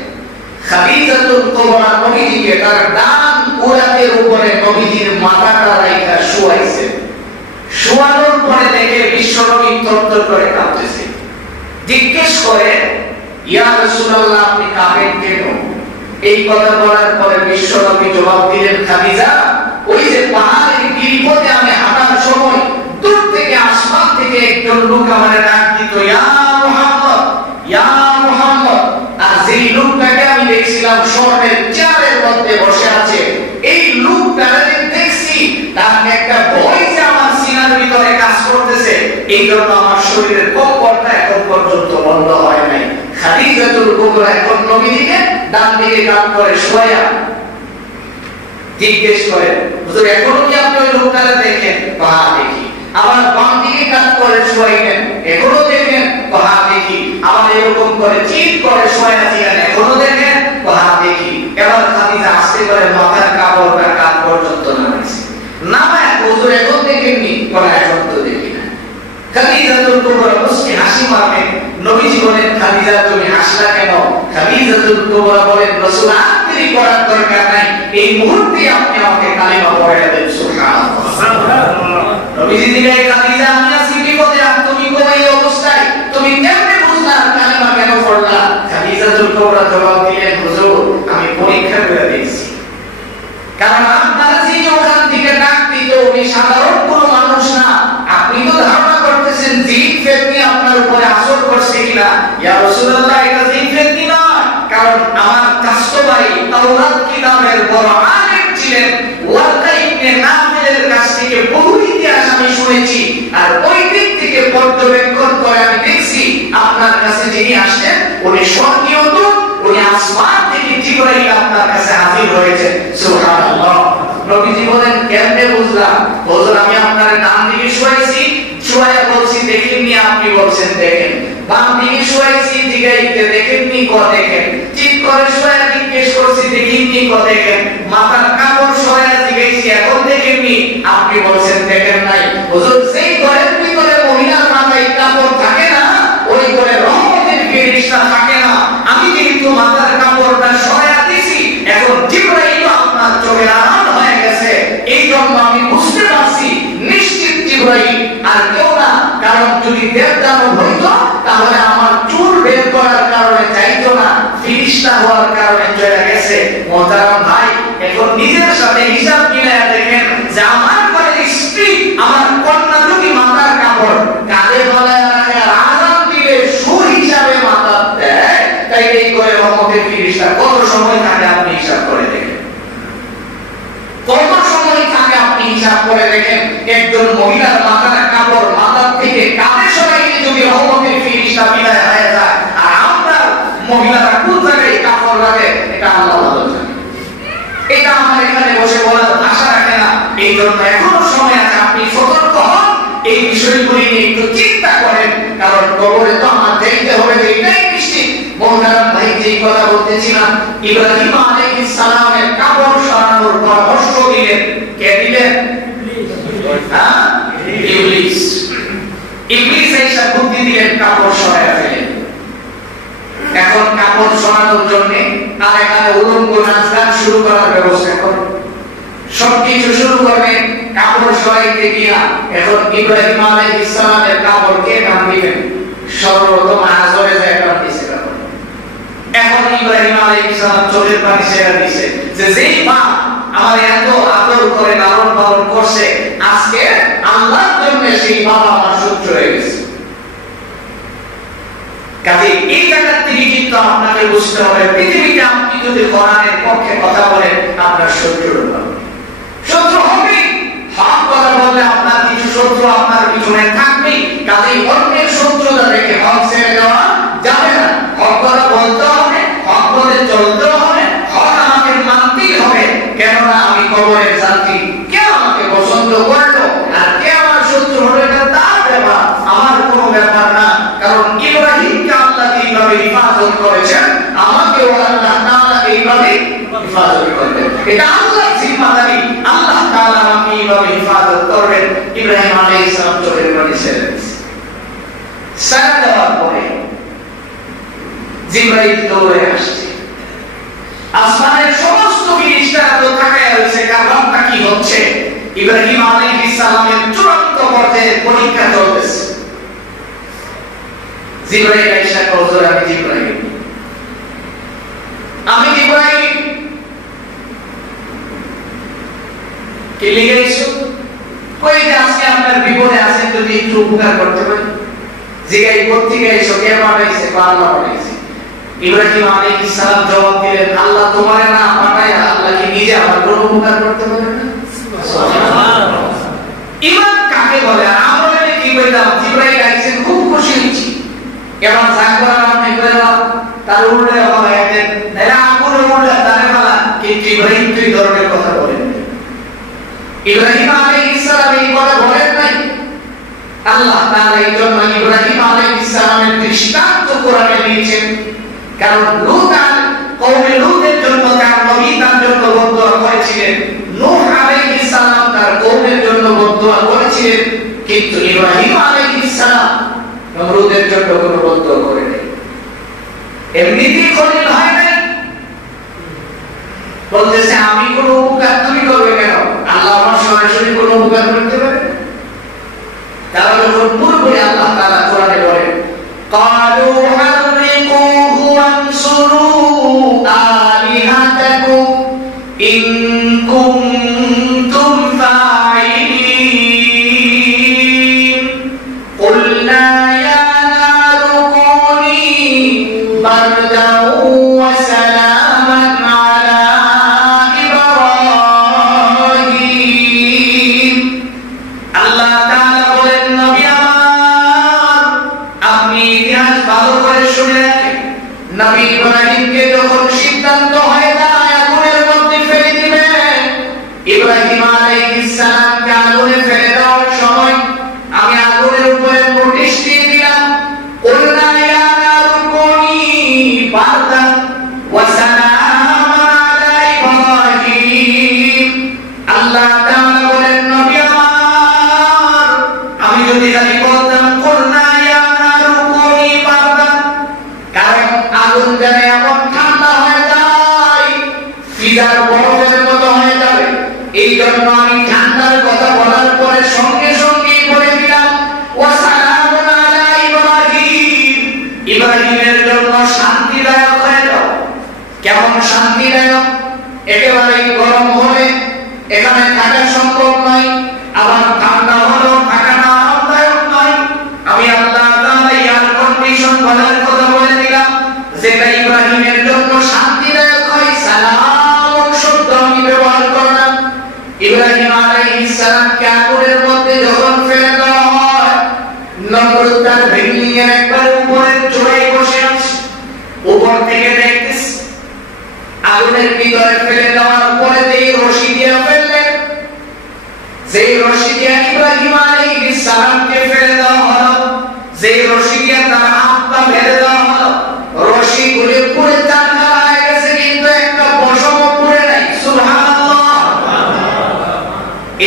খাদিজাতুল কুবরা নবীজিকে তার ডান উরাতের উপরে নবীজির মাথাটা রাখা শুয়াইছেন। শোয়ানোর পরে দেখে বিশ্ব নবী থরথর করে কাঁপতেছে। জিজ্ঞেস করে, ইয়া রাসূলুল্লাহ আপনি কাঁপেন কেন? এই কথা বলার পরে বিশ্ব নবী জবাব দিলেন, খাদিজা ওই যে পাহাড়ের গিরিপথে আমি হাঁটার সময় দূর থেকে আসমান থেকে একজন লোক আমাকে ডাক দিত, ইয়া মুহাম্মদ, ইয়া মুহাম্মদ। আর যেই লোকটাকে আমি দেখছিলাম স্বর্ণের চেয়ারের মধ্যে বসে আছে, এই লোকটাকে দেখছি তার একটা ভয় যে আমার সিনার ভিতরে কাজ করতেছে, এই জন্য আমার শরীরের কম্পনটা এখন পর্যন্ত বন্ধ হয় নাই। খাদিজাতুল কুবরা এখন নবীজিকে ডান দিকে কাত করে শোয়া জিজ্ঞেস করে, হুজুর এখনো কি আপনি ওই লোকটাকে দেখেন? হ্যাঁ দেখি। আবার বাম দিকে কাত করে শোয়াইলেন, এখনো দেখেন? হ্যাঁ দেখি। আবার এরকম করে চিৎ করে শোয়াইলেন, এখনো দেখেন? হ্যাঁ দেখি। এবার খাদিজা আস্তে করে মাথার কাপড়টা কাত পর্যন্ত নামাইছে। নামায়, হুজুর এখন দেখেননি? বলে এখন তো দেখি না। খাদিজাতুল কুবরা মুস্কি হাসি মারলেন। নবীজি বলেন, খাদিজা তুমি হাসলা কেন? খাদিজাতুল কুবরা বলেন, রাসূল আত্মীয় করার দরকার নাই, এই মুহূর্তে আপনি আমাকে কালিমা পড়াইয়া দেন। সুবহানাল্লাহ, সুবহানাল্লাহ। নবীজি দিলে, খাদিজা আমি আছি বিপদে, আর তুমি কোন অবস্থায়, তুমি কেমনে বুঝলা কালিমা কেন পড়লা? খাদিজাতুল কুবরা জবাব দিলেন, হুজুর আমি পরীক্ষা করে দেখছি। কারণ আপনারা যে ওখান থেকে ডাক দিত, উনি সাধারণ কোনো মানুষ না। আপনি তো ধারণা করতেছেন জিন ফেতনি আপনার উপরে আসর করছে কিনা। ইয়া রাসূলুল্লাহ এটা জিন ফেতনি না, কারণ আমার কাস্ত ভাই তাওরাত কিতাবের বড় আলেম ছিলেন, ওয়ারকা ইবনে নাফিলের কাছ থেকে বহু ইতিহাস আমি শুনেছি, আর ওই দিক থেকে পর্যবেক্ষণ করে আমি দেখছি আপনার কাছে যিনি আসেন উনি স্বর্গীয় দূত, উনি আসমান থেকে জিবরাইল আপনার কাছে হাজির হয়েছে। সুবহানাল্লাহ। নবীজি বলেন, কেমনে বুঝলাম? হুজুর আমি আপনার ডান দিকে শুয়াইছি, শুয়াইয়া বলছি দেখেননি, আপনি বলছেন দেখেন। বাম দিকে শুয়াইছি, দিগাইতে দেখেননি, ক দেখেন। ঠিক করে শুয়াইয়া জিজ্ঞেস করছি দেখেননি, ক দেখেন। মাথার কাপড় শুয়াইয়া জিগাইছি, এখন দেখেননি, আপনি বলছেন দেখেন নাই। হুজুর সেই ঘরের ভিতরে মহিলার মাথায় কাপড় থাকে না, ওই ঘরে রহমতের ফেরেশতা থাকে না। আমি যেহেতু মাথার কাপড়টা সরাইয়া দিছি, এখন জিবরাইল আপনার চোখের আড়াল হয়ে গেছে, এই জন্য আমি বুঝতে পারছি নিশ্চিত জিবরাইল আর কেউ না। কারণ যদি দেবদানব হইতো তাহলে আমার চুল বের করার কারণে চাইতো না, ফেরেশতা হওয়ার কারণে চলে গেছে। মোহতারাম ভাই, এখন নিজের সাথে হিসাব মিলায়া দেখেন যে আমার ঘরের স্ত্রী, আমার কন্যা যদি মাথার কাপড় কাঁধে গলায় রাখে আর আযান দিলে সুর হিসাবে মাথা দেয়, তাই এই করে রহমতের ফেরেশতা কত সময় থাকে আপনি হিসাব করে দেখেন। কত সময় থাকে আপনি হিসাব করে দেখেন। একজন মহিলার মাথার কাপড় মাথা থেকে কাঁধে সরাইলে যদি রহমতের ফেরেশতা বিদায় হয়ে যায়, আর আমরা মহিলারা কোন জায়গায় কাপড় রাখে এটা আল্লাহ ভালো জানে। এটা আমার এখানে বসে বলার ভাষা রাখে না। এই জন্য এখনো সময় আছে, আপনি সতর্ক হন, এই বিষয়গুলি নিয়ে একটু চিন্তা করেন। কারণ কবরে তো আমার দেখতে হবে, এটাই নিশ্চিত। মোহতারাম ভাই, যেই কথা বলতেছিলাম, ইব্রাহিম আলাইহিস সালামের কাপড় সরানোর পরামর্শ দিলেন কে দিলেন? হ্যাঁ, ইবলিস। ইবলিস এসে বুদ্ধি দিলেন, কাপড় সরায়া ফেলেন। এখন কাপড় সরানোর জন্য আর এখানে উলঙ্গ নাচ গান শুরু করার ব্যবস্থা করেন, সবকিছু শুরু করবেন। কাপড় সরাইতে গিয়া এখন ইব্রাহিম আলাইহিস সালামের কাপড় কে কাম দিবেন? সর্বপ্রথম হাজরে যায় কাম দিছে কাপড়। এখন ইব্রাহিম আলাইহিস সালাম চোখের পানি ছেড়ে দিয়েছে যে যেই মা আমার এত আদর করে লালন পালন করছে, আজকে আল্লাহর জন্য সেই বাবা আমার সহ্য হয়ে গেছে। কাজে এই জায়গা থেকে কিন্তু আপনাকে বুঝতে হবে, পৃথিবীতে আপনি যদি কোরআনের পক্ষে কথা বলেন, আপনার শত্রু হবে। শত্রু হবে, হক কথা বললে আপনার কিছু শত্রু আপনার পিছনে থাকবে। কাজে অন্যের শত্রুতা রেখে হক ছেড়ে দেওয়া যাবে না। হক কথা বলতে হবে, হক বলে চলতে হবে, হক আমাকে মানতেই হবে। কেননা আমি কবরের যাত্রী, কে আমাকে পছন্দ করলো আর কে আমার শত্রু হলো এটা তার ব্যাপার, আমার কোনো ব্যাপার না। কারণ ইব্রাহিমকে আল্লাহ এইভাবে হিফাজত করেছেন, আমাকেও আল্লাহ তাআলা এইভাবে হিফাজত করবেন। এটা আল্লাহর জিম্মাদারি, আল্লাহ তাআলা আমাকে এইভাবে হিফাজত করবেন। ইব্রাহিম আলাইহিস সালাম চোখের পানি ছেড়ে দিয়েছেন। ছেড়ে দেওয়ার পরে জিবরাইল দৌড়ে আসছে। আসমানের সমস্ত ফেরেশতারা তো তাকায় রয়েছে, কারণটা কি হচ্ছে? ইব্রাহিম আলাইহিস সালামের চূড়ান্ত পর্যায়ে পরীক্ষা চলতেছে। জিবরাইল আয়েশা কওজর, আমি জিবরাইল, আমি জিবরাইল। কে লিখেছো? কই যে আজকে আপনার বিপদে আছেন, যদি একটু উপকার করতে পারি। জিগাই করতে গেছো, কে পাঠাইছে? আল্লাহ পাঠাইছে। ইব্রাহিম আলাইহিস সালাম জবাব দিলেন, আল্লাহ তোমারে না পাঠায়, আল্লাহ কি নিজে আমার কোনো উপকার করতে পারে না? সুবহানাল্লাহ। ঈমান কাকে বলে? আমরা কি বললাম? জিবরাইল আইছেন, খুব খুশি হয়েছি। এবার জাগবার আপনি করে দাও, তার উল্টে হবে একদিন এরা আগুন উল্টে তারে মালা। কিন্তু ইব্রাহিম দুই ধরনের কথা বলেন। ইব্রাহিম আলাইহিস সালাম এই কথা বলেন নাই। আল্লাহ তাআলা এই জন্য ইব্রাহিম আলাইহিস সালামের দৃষ্টান্ত কোরআনে দিয়েছেন। কারণ লূত কওমে লূতের জন্য তার নবী তার জন্য বদদুয়া করেছিলেন, নূহ আলাইহিস সালাম তার কওমের জন্য বদদুয়া করেছিলেন, কিন্তু ইব্রাহিম আলাইহিস সালাম নমরুদের জন্য কোনো বদদুয়া করে নাই। এমনিতেই খলিল হয় নাই। বলতেছে আমি কোনো উপকার তুমি করবে কেন? আল্লাহ আমার সরাসরি কোনো উপকার করতে পারে? তারা যখন পুরোপুরি আল্লাহ তাআলা কোরআনে বলেন, ক্বালু হাররিকুহু ওয়ানসুরু আলিহাতাকুম ইন কুনতুম ফাইলিন কুলনা ইয়া নারু কুনি বারদাও ওয়া সালামান আলা ইব্রাহিম। আল্লাহ তাআলা বলেন, নবী আমার, আপনি ইতিহাস ভালো করে শুনে রাখেন। নবী ইব্রাহিমকে যখন সিদ্ধান্ত হয় না আগুনের মধ্যে ফেলে দিবেন, ইব্রাহিম যদি খালি বলতাম কুলনা ইয়া নারু কুনি বারদান, কারণ আগুন যেন এমন ঠান্ডা হয়ে যায় ফ্রিজার বরফের মতো হয়ে যাবে, এই জন্য আমি ঠান্ডার কথা বলার পরে সঙ্গে সঙ্গে বলে দিলাম ওয়া সালামুন আলা ইব্রাহিম, ইব্রাহিমের জন্য শান্তিদায়ক হয়ে যাও। কেমন শান্তিদায়ক? একেবারে গরম হলে এখানে থাকা সম্ভব নয়, আবার ঠান্ডা হলেও থাকাটা আরামদায়ক নয়। আমি আল্লাহ তাআলা এয়ার কন্ডিশন বলার কথা বলে দিলাম, যেটা ইব্রাহিমের জন্য শান্তিদায়ক হয়। সালাম শব্দ আমি ব্যবহার করলাম। ইব্রাহিম আলাইহিস সালামকে আগুনের মধ্যে যখন ফেলে দেওয়া হয়, নমরুদ তার বিল্ডিং এর একবার উপরে চড়াই বসে আছে, উপর থেকে দেখতেছে আগুনের ভিতরে ফেলে দেওয়ার পরে যেই রশি দিয়ে ফেললেন, যেই রশি দিয়ে ইব্রাহিম আলাইহিস সালামকে ফেলে দেওয়া হলো, যেই রশি দিয়ে তার হাত পা বেঁধে দেওয়া হলো, রশি গুলি পুড়ে চারখানা হয়ে গেছে, কিন্তু একটা পশমও পুড়ে নাই। সুবহানাল্লাহ।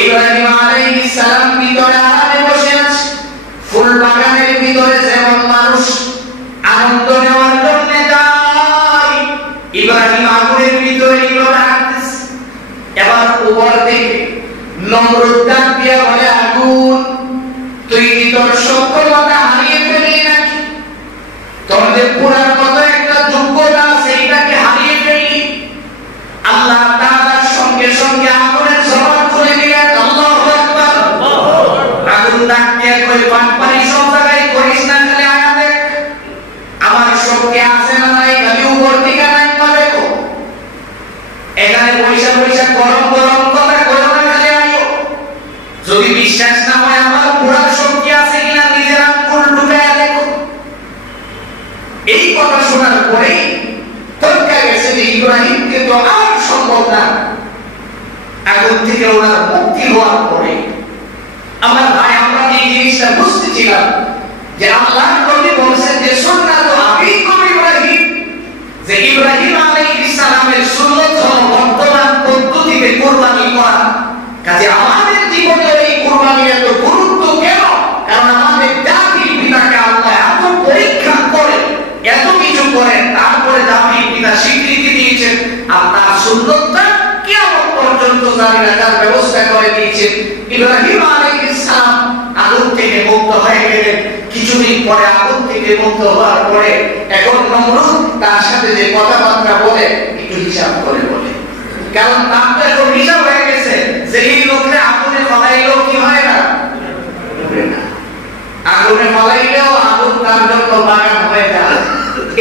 ইব্রাহিম আলাইহিস সালাম ভিতরে আরামে বসে আছে। ফুল বাগানের ভিতরে যেমন মানুষ আনন্দ নেওয়ার জন্য যায়, ইব্রাহিম আগুনের ভিতরে এইভাবে হাঁটতেছে। এবার উপর থেকে নমরুদ ডাক দিয়া বলে, আগুন তুই কি তোর সফলতা হারিয়ে ফেললি নাকি? তোর যে পুরার মতো একটা যোগ্যতা আছে এটাকে হারিয়ে ফেললি? আল্লাহ তাআলা সঙ্গে সঙ্গে আগুনের জবাব খুলে দিলেন। আল্লাহু আকবার। আগুন ডাক দিয়া কই, পানি সব জায়গায় করিস না, খালি আয়া দেখ আমার শক্তি আছে না নাই, খালি উপর থেকে নাই পাবে কো। এখানে পয়সা পয়সা গরম গরম কথা কইও না, খালি আইও। যদি বিশ্বাস না হয় আমার পুরার শক্তি আছে কিনা নিজের আঙ্গুল ঢুকায়া দেখো। এই কথা শোনার পরে তৎকা গেছে যে ইব্রাহিমকে তো আর সম্ভব না। আগুন থেকে ওনার মুক্তি হওয়ার পরে আমার ভাই আমরা এই জিনিসটা বুঝতেছিলাম যে আল্লাহর নবী বলেছেন যে সুন্নাত আবিকুম ইব্রাহিম, যে ইব্রাহিম আলাইহিস সালামের সুন্নাত হলো বর্তমান পদ্ধতিতে কুরবানি করা। কাজে আমাদের জীবনে এই কুরবানির এত গুরুত্ব কেন? কারণ আমাদের জাতির পিতাকে আল্লাহ এত পরীক্ষা করে, এত কিছু করে, তারপরে জাতির পিতা স্বীকৃতি দিয়েছেন আর তার সুন্নাতটা কিয়ামত পর্যন্ত জারি রাখার ব্যবস্থা করে দিয়েছেন। ইব্রাহিম আলাইহিস সালাম আগুন থেকে মুক্ত হয়ে গেলেন। কিছুদিন পরে আগুন থেকে মুক্ত হওয়ার পরে এখন নমরুদ তার সাথে যে কথাবার্তা বলে একটু হিসাব করে বলে, কারণ তার তো এখন হিসাব হয়ে গেছে যে এই লোকটা আগুনে ফলাইলেও কি হয় না, আগুনে ফলাইলেও আগুন তার জন্য বাগান হয়ে যায়।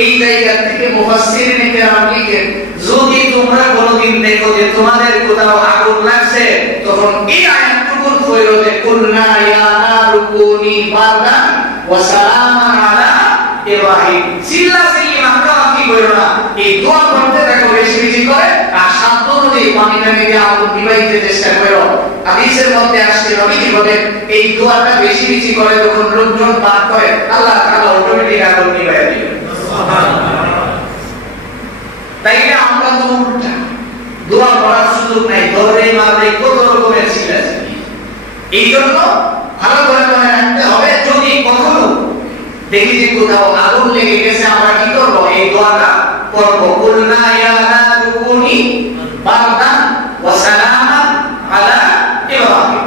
এই জায়গা থেকে মুফাসসিরিনে কেরাম লিখেন, যদি তোমরা কোনোদিন দেখো যে তোমাদের কোথাও আগুন লাগছে, তখন এই আয়াতটুকু পড়ো যে কুলনা ইয়া নারু কুনি বারদান ওয়া সালামান আলা ইব্রাহিম। চিল্লাচিল্লি মাখামাখি করো না, এই দোয়া করতে দেখো বেশি বেশি করে, আর সাধ্য অনুযায়ী পানিটা নিয়ে আগুন নিভাইতে চেষ্টা করো। হাদিসের মধ্যে আসছে নবীজি বলেন এই দোয়াটা বেশি বেশি করে যখন লোকজন পাঠ করে আল্লাহ তাআলা অটোমেটিক আগুন নিভাইয়া দিবেন। তাইলে আমরা তো উল্টা দোয়া করার সুযোগ নাই, ধরে মারবে কত রকমের চিল্লাচিল্লি। এই জন্য ভালো করে মনে রাখতে হবে, যদি কখনো দেখি যে কোথাও আগুন লেগে গেছে আমরা কি করব? এই দোয়াটা করব, কুলনা ইয়া নারু কুনি বারদান ওয়া সালামান আলা ইব্রাহিম।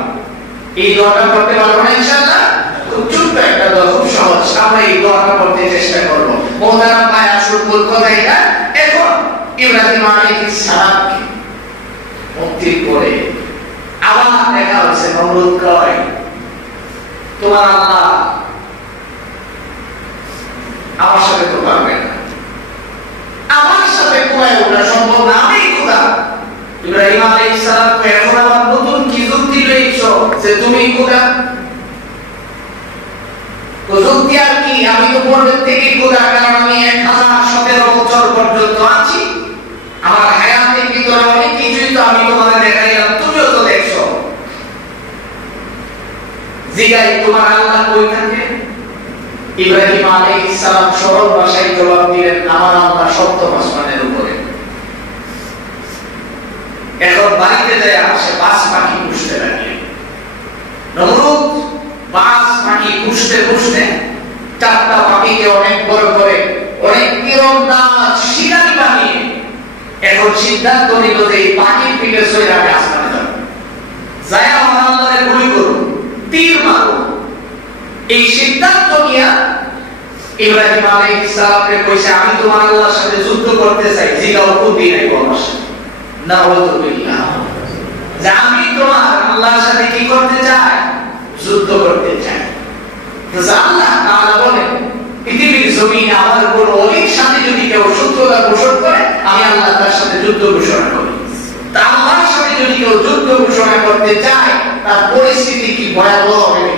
এই দোয়াটা করতে পারবো না ইনশাআল্লাহ? খুব ছোট্ট একটা দোয়া, খুব সহজ, আমরা এই দোয়াটা করতে চেষ্টা করব। মোহতারাম ভাই, আসল মূল কথা এটা। এখন ইব্রাহিম আলাইহিস সালামকে মুক্তি করে আবার দেখা হচ্ছে, নমরুদ কয় তোমার আল্লাহ আমার সাথে তো পারবে না, আমার সাথে কোয়ায় ওঠা সম্ভব না, আমি খোদা। ইব্রাহিম আলাইহিস সালাম এখন আবার নতুন কি যুক্তি লইছো যে তুমি খোদা? তো যুক্তি আর কি? আমি তো পূর্বের থেকেই খোদা, কারণ আমি 1017 বছর পর্যন্ত আছি, আমার হায়াতের ভিতরে অনেক কিছুই তো আমি তোমাদের দেখাইলাম, তুমিও তো দেখছো। জিগাই তোমার আল্লাহ কই থাকে? ইব্রাহিম আলাইহিস সালাম সরল ভাষায় জবাব দিলেন, আমার আল্লাহ সপ্তম আসমানের উপরে। এখন বাড়িতে যায় আসে বাস পাখি পুষতে লাগলেন। নমরুদ বাস বসে বসে চারটা পাখিকে অনেক বড় করে অনেক তীরন্দাজ শিকারী বানিয়ে এখন সিদ্ধান্ত নিল যে এই পাখির পিঠে সইরাবে আসমানে যাবে, যায় আমার আল্লাহরে গুলি করুন, তীর মারুন। এই সিদ্ধান্ত নিয়ে ইব্রাহিম আলাইহিস সালামকে কইছে, আমি তোমার আল্লাহর সাথে যুদ্ধ করতে চাই। জিগাও কবি নাই বলস না, ওয়াল্লাহ যে আমি তোমার আল্লাহর সাথে কি করতে চাই? যুদ্ধ করতে চাই। তো আল্লাহ তাআলা বলেন, পৃথিবীর জমিনে আমার কোন ওলির সাথে যদি কেউ শত্রুতা পোষণ করে, আমি আল্লাহ তার সাথে যুদ্ধ ঘোষণা করি। তা আল্লাহর সাথে যদি কেউ যুদ্ধ ঘোষণা করতে চায়, তার পরিস্থিতি কি ভয়াবহ হবে।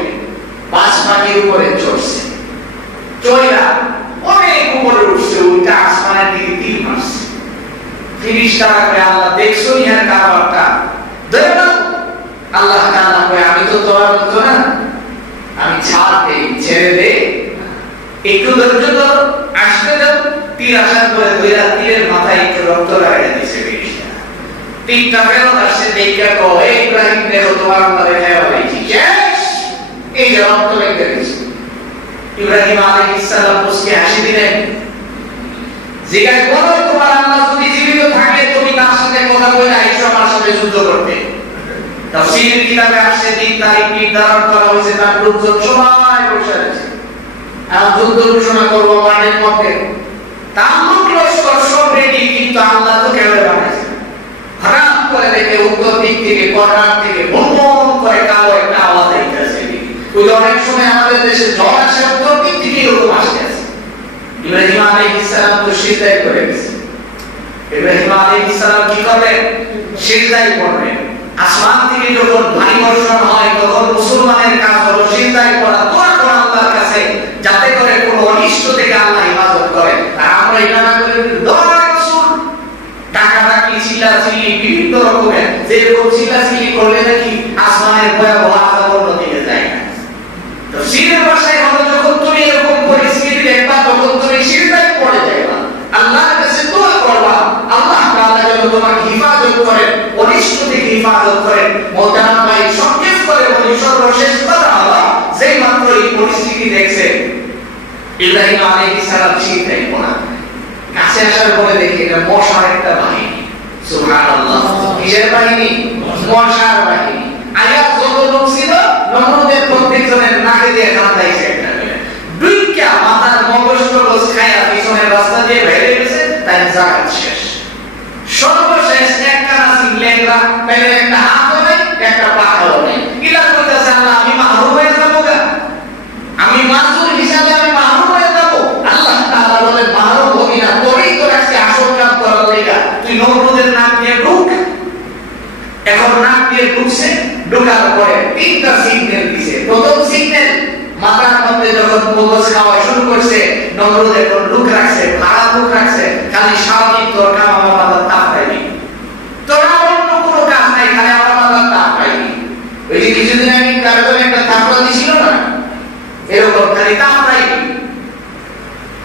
পাঁচ পাখির উপরে চড়ছে, চড়া অনেক উপরে উঠছে, উল্টা আসমানের দিকে তীর মারছে। ফিরিস্তারা কয়, আল্লাহ দেখছো ইহার কারবারটা, ধরে নাও। আল্লাহ তাআলা কয়, আমি তো তোমার মতো না, আমি ছাড় দেই, ছেড়ে দেই, একটু ধৈর্য ধরো, আসতে দাও। তীর আসার পরে দুইটা তীরের মাথায় একটু রক্ত লাগিয়ে দিয়েছে ফিরিস্তা। তীরটা ফেরত আসছে, দেখা কয়, ইব্রাহিম দেখো তোমার আল্লাহ দেখায় বলেছি, শেষ। এই যে রক্ত লেগে গেছে। ইব্রাহিম আলাইহিস সালাম মুস্কি হাসি দিলেন, জিজ্ঞাসা করো, তোমার আল্লাহ যদি জীবিত থাকে, তুমি তার সাথে কথা বলে আইসো আমার সাথে যুদ্ধ করতে। তাফসীরের কিতাবে আসছে, দিন তারিখ নির্ধারণ করা হয়েছে, তার লোকজন সবাই বসে আছে, আর যুদ্ধ ঘোষণা করবো মাঠের মধ্যে। তামুক লস্কর সব রেডি, কিন্তু আল্লাহ তো কেবল বানাইছে। হঠাৎ করে দেখে উত্তর দিক থেকে, কর্নার থেকে বুম বুম করে কালো একটা আওয়াজ আইতেছে। ওই অনেক সময় আমাদের দেশে ঝড় আসে, উত্তর দিক থেকে এরকম আসতে আছে। ইব্রাহিম আলাইহিস সালাম তো সিজদায় করে গেছে। ইব্রাহিম আলাইহিস সালাম কি করলেন? সিজদায় পড়লেন। আসমান থেকে যখন ভারী বর্ষণ হয়, তখন মুসলমানের কাজ হলো সিজদায় পড়া, দোয়া করা আল্লাহর কাছে, যাতে করে কোনো অনিষ্ট থেকে আল্লাহ হেফাজত করেন। আর আমরা এটা না করে দোয়া রাসূল টাকাটাকি চিল্লাচিল্লি বিভিন্ন রকমের, যেরকম চিল্লাচিল্লি করলে নাকি আসমানের ভয়াবহ আযাব অন্যদিকে যায় না। তো সিজদার ভাষায় হলো, যখন তুমি এরকম পরিস্থিতি দেখবা, তখন তুমি সিজদায় পড়ে যাবে, আল্লাহর কাছে দোয়া করবা, আল্লাহ তাআলা যেন তোমাকে হেফাজত করেন, অনিষ্ট থেকে হেফাজত করেন। মোহতারাম ভাই, সংক্ষেপ করে বলি, সর্বশেষ কথা হলো, যেই মাত্র এই পরিস্থিতি দেখছে ইব্রাহিম আলাইহিস সালাম সিজদায় পড়া, কাছে আসার পরে দেখি এটা মশার একটা বাহিনী। সুবহানাল্লাহ, কিসের বাহিনী? মশার বাহিনী। আয়াত যত লোক ছিল, নমরুদের প্রত্যেকজনের নাকে দিয়ে কান্দাইছে একটা করে, দুইটা মাথার মগজ টগজ খায়া পিছনের রাস্তা দিয়ে বেরিয়ে গেছে, তাই জাকাত শেষ। সর্বশেষ একটা নাসিব লেংরা, তাইলে একটা হাত নেই, একটা পাখাও নেই। ইলা কইতাছে, আল্লাহ আমি মাহরুম হয়ে যাবো গা, আমি মাজুর হিসাবে আমি মাহরুম হয়ে যাবো। আল্লাহ তাআলা বলে, মাহরুম হবি না, তোরই তো রাখছি আসল কাজ করার লেগা, তুই নমরুদের নাক দিয়ে ঢুক। এখন নাক দিয়ে ঢুকছে, ঢোকার পরে তিনটা সিগন্যাল দিছে। প্রথম সিগন্যাল, মাথার মধ্যে যখন মগজ খাওয়া শুরু করছে, নমরুদ এখন লুক রাখছে, ভাড়া লুক রাখছে, খালি স্বাভাবিক তোর কাম আমার মাথার তাপ পাইনি, তোরা অন্য কোনো কাজ নাই, খালি আমার মাথার তাপ পাইনি। ওই যে কিছুদিন আগে কারণে একটা থাপড়া দিছিল না, এরকম খালি তাপ পাইনি।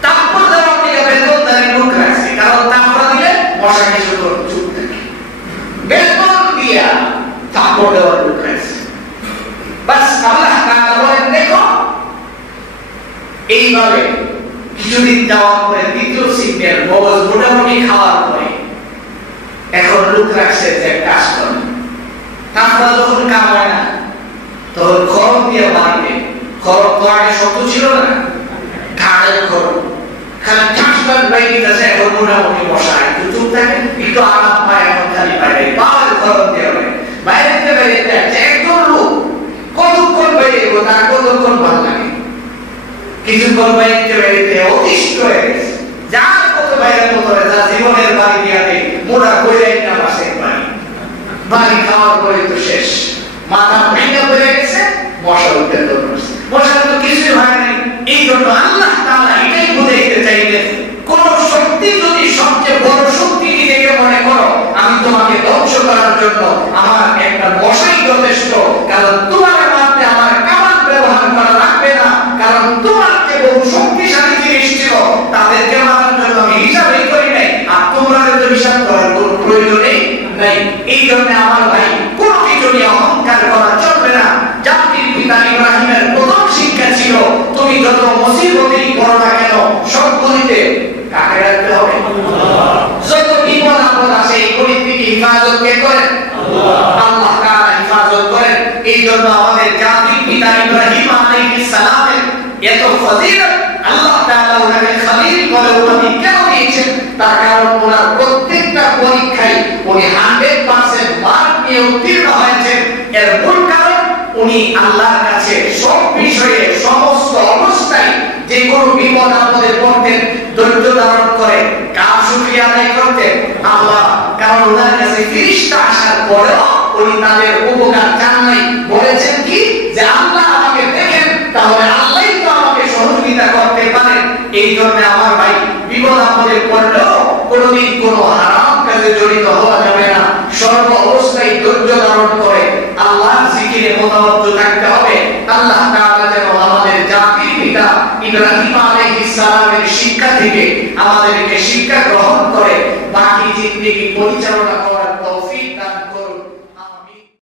তাপড়া দেওয়ার থেকে বেতন দাঁড়িয়ে লুক রাখছে, কারণ তাপড়া দিলে মশা কিছু চুপ থাকে, বেতন দিয়া তাপড় দেওয়ার লুক রাখছে। বাস আল্লাহ তাআলা বলেন, দেখো এইভাবে কিছুদিন যাওয়ার পরে দ্বিতীয় সিগন্যাল, মগজ মোটামুটি খাওয়ার পরে এখন লুক রাখছে যে কাজ করে। তারপর যখন কাম হয় না, তখন খরম দিয়ে বাড়িতে, খরম তো আগে শক্ত ছিল না, ঘাড়ের খরম খালি ঠাসবার বাইরে গেছে। এখন মোটামুটি মশা একটু চুপ থাকে, একটু আরাম পায়, এখন খালি বাইরে পাওয়ার খরম দিয়ে হবে, বাইরে বাইরে একদম লোক কতক্ষণ বাইরে তার কতক্ষণ ভালো লাগে, কিছুক্ষণ বাইরে বেরিয়ে অতিষ্ঠ হয়ে গেছে। যার কত বাইরের মতো যা জীবনের বাড়ি দিয়াতে মোড়া বইলে না, বাসের বাড়ি বাড়ি খাওয়ার পরে তো শেষ, মাথা ভেঙে পড়ে গেছে, মশা উঠে ধরছে। মশা তো কিছুই হয় নাই। এই জন্য আল্লাহ তাআলা এটাই বুঝাইতে চাইলেন, কোন শক্তি যদি সবচেয়ে বড় শক্তি নিজেকে মনে করো, আমি তোমাকে ধ্বংস করার জন্য আমার একটা মশাই যথেষ্ট, কারণ তোমার মাঝে আমার কামান ব্যবহার করা লাগবে না, কারণ তোমার যে বহু শক্তিশালী জিনিস ছিল তাদেরকে মারার জন্য আমি হিসাবই করি নাই, আর তোমরা তো হিসাব করার কোনো প্রয়োজনই নাই। এই জন্য আমার ভাই, কোনো কিছু নিয়ে অহংকার করা চলবে না। জাতির পিতা ইব্রাহিমের প্রথম শিক্ষা ছিল এত ফজিলত আল্লাহ তাআলা ওনাকে খলিল বলে উপাধি কেন দিয়েছেন? তার কারণ ওনার প্রত্যেকটা পরীক্ষায় উনি 100% মার্ক নিয়ে উত্তীর্ণ হয়েছেন। এর মূল কারণ উনি আল্লাহর কাছে সব বিষয়ে সমস্ত অবস্থায় যে কোনো বিপদ আপদে পড়তেন ধৈর্য ধারণ করে কার শুকরিয়া আদায় করতেন আল্লাহ। কারণ ওনার কাছে ফেরেশতা আসার পরেও উনি তাদের উপকার চান নাই, বলেছেন কি যে আল্লাহ আমাকে দেখেন, তাহলে আল্লাহই তো আমাকে সহযোগিতা করতে পারেন। এই জন্য আমার ভাই বিপদ আপদে পড়লেও কোনোদিন কোনো হারাম কাজে জড়িত হওয়া যাবে না। সর্ব অবস্থায় ধৈর্য ধারণ করে আল্লাহর জিকিরে মোতাবজ্জ থাকতে হবে। আল্লাহ তাআলা যেন আমাদের জাতির পিতা ইব্রাহিম আলাইহিস সালামের শিক্ষা থেকে আমাদেরকে শিক্ষা গ্রহণ করে বাকি জিন্দেগি পরিচালনা